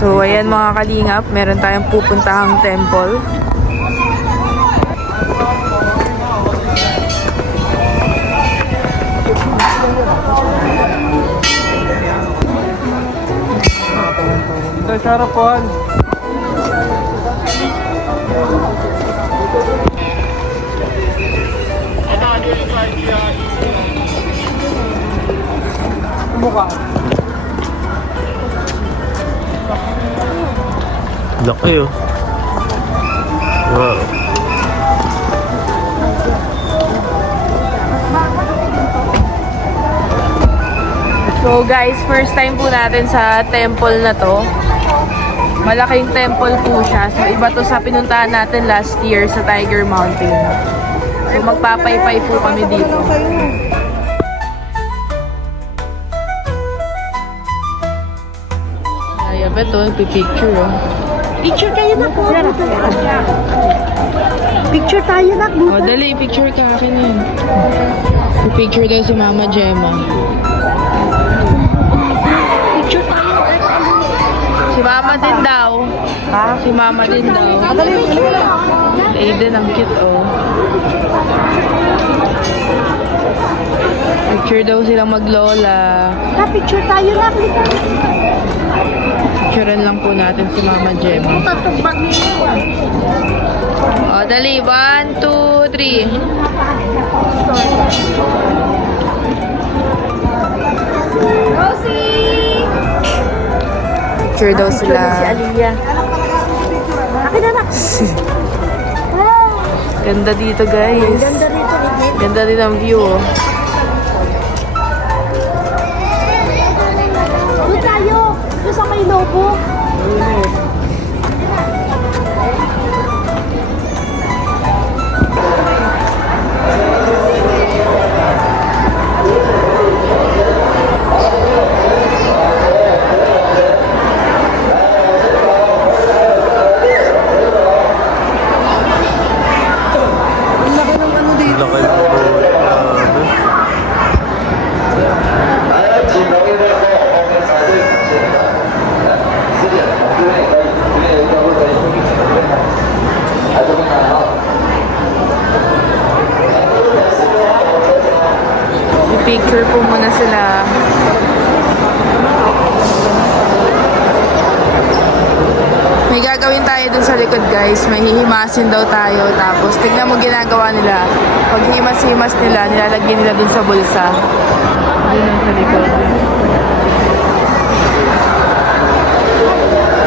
So, ayan mga kalingap, meron tayong pupuntahang temple. Ito sa harapan. Mukha. Laki oh. Wow. So guys, first time po natin sa temple na to. Malaking temple po siya. So iba to sa pinuntahan natin last year sa Tiger Mountain. So magpapaypay po kami dito. Ay, ba to? Pipicture oh. Picture tayo na po. Picture tayo na po. Oh, dali, picture ka akin yun. Picture daw si Mama Gemma. Picture tayo. Si Mama din daw. Ha? Si Mama din daw. Aiden, ang cute oh. Picture daw silang maglola. Picture tayo na. Picturean lang po natin si Mama Gemma. Tatubag niyo. O, dali. 1, 2, 3. Rosie! Picture daw sila. Si Aliyah. Akin na. Ganda dito, guys. Ganda rito. Ganda din ang view, oh. Doon tayo. Doon sa may lobo. Laki ng boat. Grabe. I-picture po muna sila. May gagawin tayo dun sa likod, guys. May hihimasin daw tayo. Tapos, tignan mo ginagawa nila. Pag himas-himas nila, nilalagyan nila dun sa bulsa. Dun lang sa likod.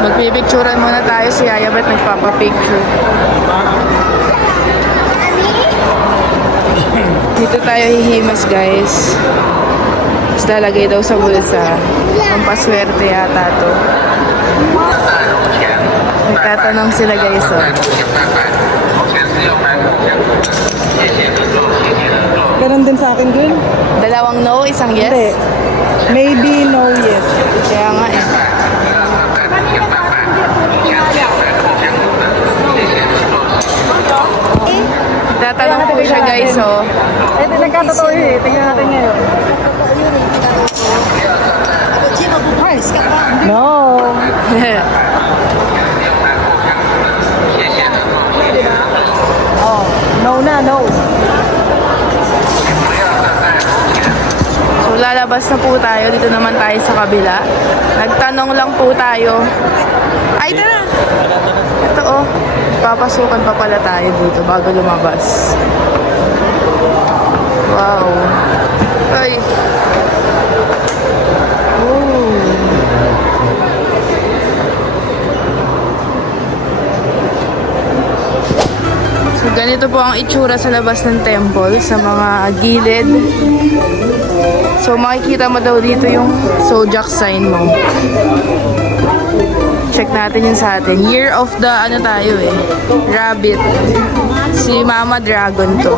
Magpipicturean muna tayo. Si Ayabet nagpapapicture. Dito tayo hihimas, guys. Tapos lalagay daw sa bulsa. Pampaswerte yata to. Nagtatanong sila, guys, oh. Ganon din sa akin dun. Dalawang no, isang yes? Hindi. Maybe, no, yes. Kaya nga eh. Tatanong po siya, guys, oh. Eh, di nagkatotoo yun eh. Tingnan natin ngayon. No. Oh, no na, no. So, lalabas na po tayo. Dito naman tayo sa kabila. Nagtanong lang po tayo. Ay, ito na! Ito, oh. Papasukan pa pala tayo dito bago lumabas. Wow. Ay. Ooh. So, ganito po ang itsura sa labas ng temple, sa mga gilid. So, makikita mo daw dito yung zodiac sign mo. Check natin yun sa atin. Year of the, ano tayo eh, rabbit. Si Mama Dragon to.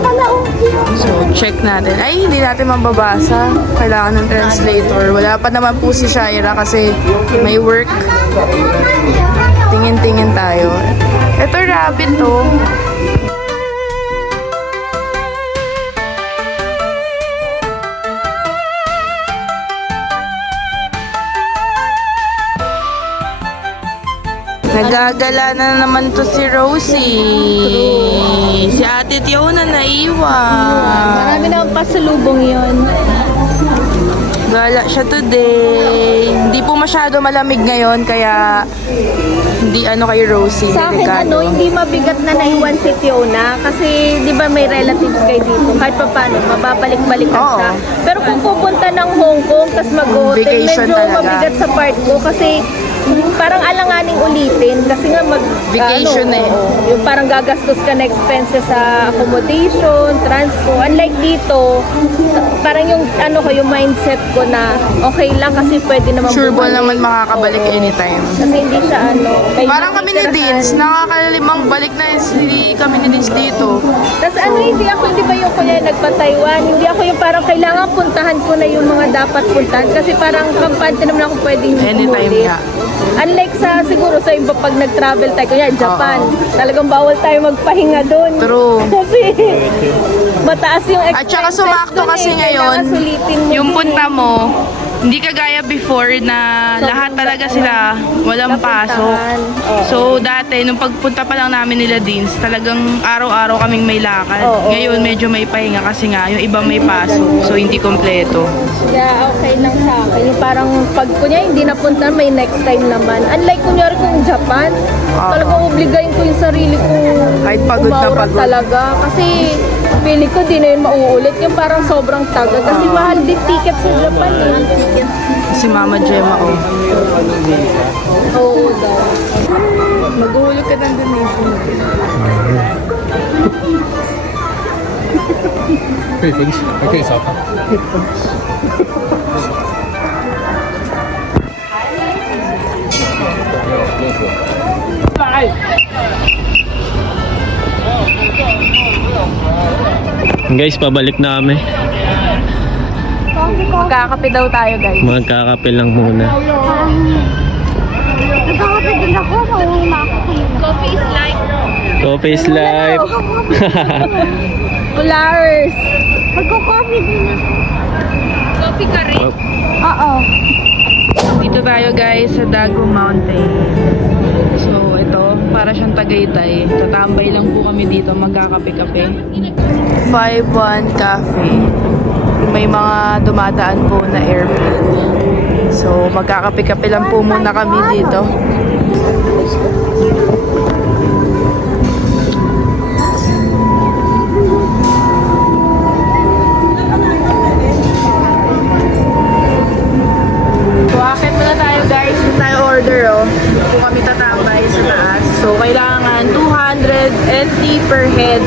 So, check natin. Ay, hindi natin mababasa. Kailangan ng translator. Wala pa naman po si Shaira kasi may work. Tingin-tingin tayo. Ito, rabbit to. Gagala na naman to si Rosie. Si Ate Tio na naiwan. Marami na pasalubong yun. Gala siya today. Hindi po masyado malamig ngayon, kaya hindi kay Rosie. Sa akin, delikado. hindi mabigat na naiwan si Fiona. Kasi, di ba may relatives kayo dito. Kahit pa paano, mababalik-balikan Oo. siya. Pero kung pupunta ng Hong Kong, tas mag-hotel, Vacation medyo talaga. mabigat sa part ko. Kasi, parang alanganing ulitin. Kasi nga, Vacation eh. oo. Yung parang gagastos ka na expenses sa accommodation, transport. Unlike dito, parang yung, yung mindset ko na, okay lang kasi pwede naman Sure ball bumalik. naman makakabalik Oo. anytime. Kasi hindi siya may Parang kami ni titirahan. Dins, nakakalimang balik na kami ni Dins dito. Tapos hindi ba yung kuya nagpa-Taiwan, hindi ako yung parang kailangan puntahan ko na yung mga dapat puntahan kasi parang kampante naman ako pwedeng Anytime umulit. nga. Unlike siguro sa iba pag nag-travel tayo, kuya Japan, talagang bawal tayo magpahinga doon. True. Kasi mataas yung expenses. At saka sumakto dun kasi Kailangan ngayon, sulitin mo yung din punta eh. mo, hindi kagaya before na lahat talaga sila walang pasok. So dati, nung pagpunta pa lang namin nila Dins, talagang araw-araw kaming may lakad. Oo. Ngayon medyo may pahinga kasi nga yung iba may pasok. So hindi kompleto. Kaya okay lang sa akin. Yung parang pag kunya hindi napunta, may next time naman. Unlike kunyari kung Japan, talagang obligayin ko yung sarili ko. Kahit pagod na umawrat pagod. talaga. Kasi feeling ko di na yun mauulit. Yung parang sobrang tagal. Kasi mahal din ticket sa Japan eh. Si Mama Gemma, oh. Oo daw. Maghuhulog ka ng donation. Guys, pabalik na kami. Magkakape daw tayo, guys. Magkakape lang muna. Nagkakape din ako. Nauuna ako. Coffee is life. Coffee is life. Polaris. Magko-coffee din ako. Coffee ka rin? Oo. Dito tayo, guys, sa Dagu Mountain. So, ito, para siyang Tagaytay. Tatambay lang po kami dito, magkakape-kape. 5-1 Cafe. May mga dumadaan po na airplane. So, magkakape-kape lang po muna kami dito. So, akit muna tayo, guys. Hindi tayo order, oh. Kung kami tatambay sa taas. So, kailangan 200 NT per head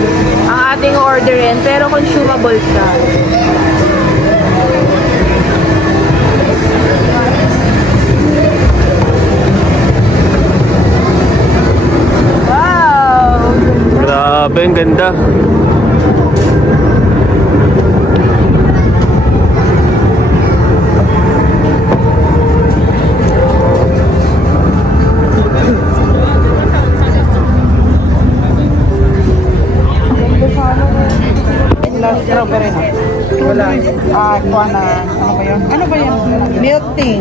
ang ating orderin, pero consumable siya. Wow! Grabe, ang ganda. Last strawberry na. Wala. Kuha na. Ano ba yun? Ano ba yun? Milk tea.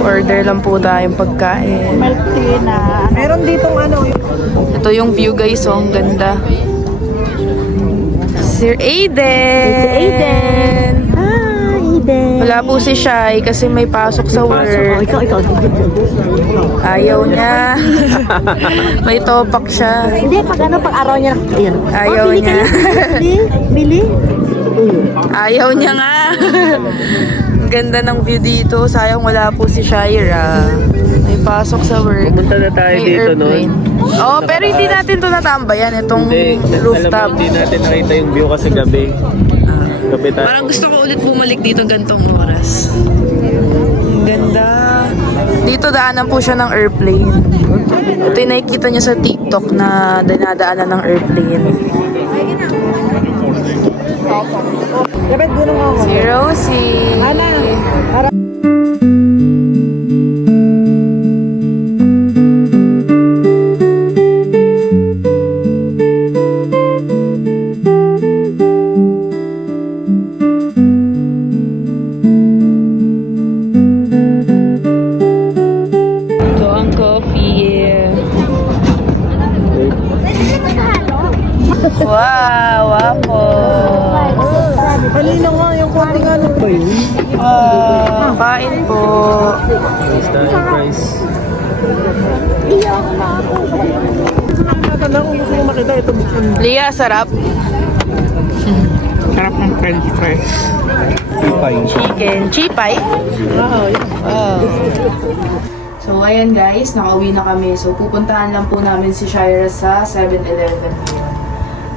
Order lang po tayong pagkain. Milk tea na. Meron ditong ano. Ito yung view, guys. Oh, ang ganda. Sir Aiden! Hi, Aiden. Wala po si Shai kasi may pasok sa work. Ikaw. Ayaw niya. May topak siya. Hindi, pag araw niya. Ayun. Ayaw niya. Bili. Ayaw niya nga. Ang ganda ng view dito. Sayang wala po si Shaira. May pasok sa work. Pumunta na tayo May dito airplane. noon. Oh, pero hindi natin to natambayan. Itong rooftop. Alam mo, hindi natin nakita yung view kasi gabi. Gabi tayo. Parang gusto ko ulit bumalik dito gantong oras. Ang ganda. Dito daanan po siya ng airplane. Ito yung nakikita niya sa TikTok na dinadaanan ng airplane. Dapat gulong ako. Si Rosie. Ana. Ito ang coffee. Wow, waffle. Kanina nga, yung konting ano ba yun? Kain po. Price. Nakakala kung gusto mo makita, ito buksan mo. Lia, sarap. Sarap ng french fries. Chicken. Chipay. Oo, yun. So, ayan guys, nakauwi na kami. So, pupuntahan lang po namin si Shira sa 7-Eleven.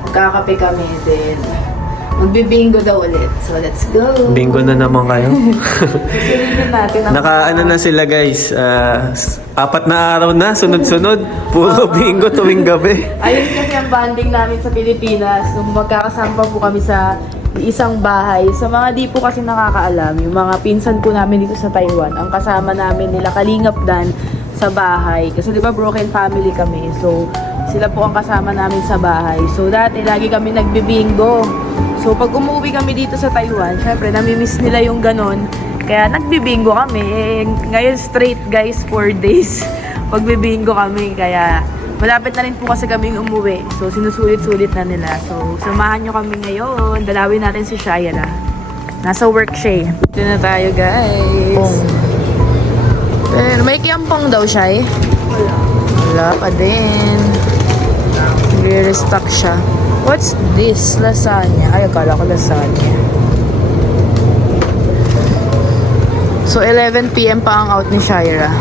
Magkakape kami din. Magbibingo daw ulit. So, let's go. Bingo na naman kayo. Susunod natin ang... Naka-ano na sila guys. 4 na araw na, sunod-sunod. Puro bingo tuwing gabi. Ayun kasi ang bonding namin sa Pilipinas. Nung magkakasama po kami sa isang bahay. Sa mga di po kasi nakakaalam, yung mga pinsan po namin dito sa Taiwan, ang kasama namin nila Kalingap Dan sa bahay. Kasi di ba broken family kami. So, sila po ang kasama namin sa bahay. So, dati lagi kami nagbibingo. So, pag umuwi kami dito sa Taiwan, syempre, namimiss nila yung ganon. Kaya nagbibingo kami. Ngayon straight guys, 4 days. Magbibingo kami. Kaya malapit na rin po kasi kaming umuwi. So, sinusulit-sulit na nila. So, samahan nyo kami ngayon. Dalawin natin si Shira. Nasa work siya. Ito na tayo guys. Pero may kiyampong daw siya eh. Wala pa din. Re-restock siya. What's this? Lasagna. Ay, akala ko lasagna. So, 11 PM pa ang out ni Shira.